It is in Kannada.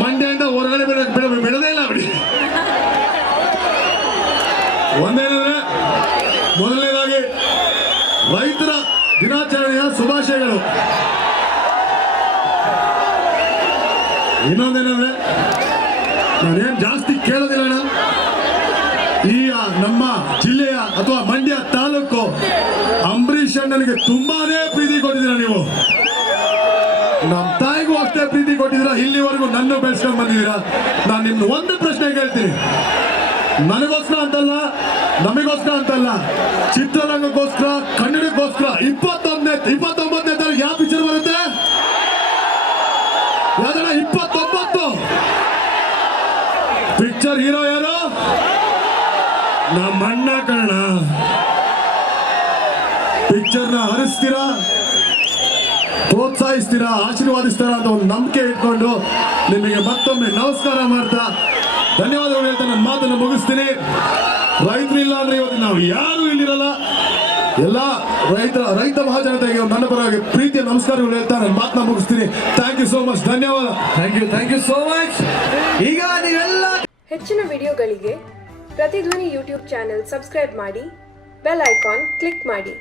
ಮಂಡ್ಯದಿಂದ ಹೊರಗಡೆ ಬಿಡದೇ ಇಲ್ಲ ಬಿಡಿ. ಒಂದೇನಂದ್ರೆ ಮೊದಲನೇದಾಗಿ ರೈತರ ದಿನಾಚರಣೆಯ ಶುಭಾಶಯಗಳು. ಇನ್ನೊಂದೇನಂದ್ರೆ ನಾನೇನು ಜಾಸ್ತಿ ಕೇಳೋದಿಲ್ಲ ಅಣ್ಣ, ಈ ನಮ್ಮ ಜಿಲ್ಲೆಯ ಅಥವಾ ಮಂಡ್ಯ ತಾಲೂಕು ಅಂಬರೀಷ್ ಅಣ್ಣನಿಗೆ ತುಂಬಾನೇ ಪ್ರೀತಿ ಕೊಟ್ಟಿದ್ದೀರಾ ನೀವು. ನಮ್ಮ ತಾಯಿಗೂ ಅಷ್ಟೇ ಪ್ರೀತಿ ಕೊಟ್ಟಿದ್ದೀರಾ, ಇಲ್ಲಿವರೆಗೂ ನನ್ನ ಬೆಳೆಸ್ಕೊಂಡು ಬಂದಿದ್ದೀರಾ. ನಾನು ನಿಮ್ಗೆ ಒಂದು ಪ್ರಶ್ನೆ ಕೇಳ್ತೀನಿ, ನನಗೋಸ್ಕರ ಅಂತಲ್ಲ, ನಮಗೋಸ್ಕರ ಅಂತಲ್ಲ, ಚಿತ್ರರಂಗಕ್ಕೋಸ್ಕರ, ಕನ್ನಡಕ್ಕೋಸ್ಕರ 29ನೇ ತಾರೀಕು ಯಾವ ಪಿಕ್ಚರ್ ಬರುತ್ತೆ? ಯಾವ್ದಣ್ಣ? 29 ಪಿಕ್ಚರ್ ಹೀರೋ ಯಾರು? ನಮ್ಮ ಅಣ್ಣ ಕಣ. ಪಿಕ್ಚರ್ನ ಹರಿಸ್ತೀರಾ, ಪ್ರೋತ್ಸಾಹಿಸ್ತೀರಾ, ಆಶೀರ್ವಾದಿಸ್ತೀರಾ ಅಂತ ಒಂದು ನಂಬಿಕೆ ಇಟ್ಕೊಂಡು ನಿಮಗೆ ಮತ್ತೊಮ್ಮೆ ನಮಸ್ಕಾರ ಮಾಡ್ತಾ ಧನ್ಯವಾದಗಳು ಹೇಳ್ತಾ ನನ್ನ ಮಾತನ್ನು ಮುಗಿಸ್ತೀನಿ. ರೈತರಿಲ್ಲ ಅಂದ್ರೆ ಇವತ್ತು ನಾವು ಯಾರು ಇಲ್ಲಿರಲ್ಲ. ಎಲ್ಲ ರೈತ ಮಹಾಜನತೆಗೆ ನನ್ನ ಪರವಾಗಿ ಪ್ರೀತಿಯ ನಮಸ್ಕಾರಗಳು ಹೇಳ್ತಾ ನನ್ನ ಮಾತನ್ನ ಮುಗಿಸ್ತೀನಿ. Thank you so much. ಧನ್ಯವಾದ. Thank you so much. ಈಗ ನೀವೆಲ್ಲ ಹೆಚ್ಚಿನ ವಿಡಿಯೋಗಳಿಗೆ ಪ್ರತಿಧ್ವನಿ ಯೂಟ್ಯೂಬ್ ಚಾನೆಲ್ ಸಬ್ಸ್ಕ್ರೈಬ್ ಮಾಡಿ, ಬೆಲ್ ಐಕಾನ್ ಕ್ಲಿಕ್ ಮಾಡಿ.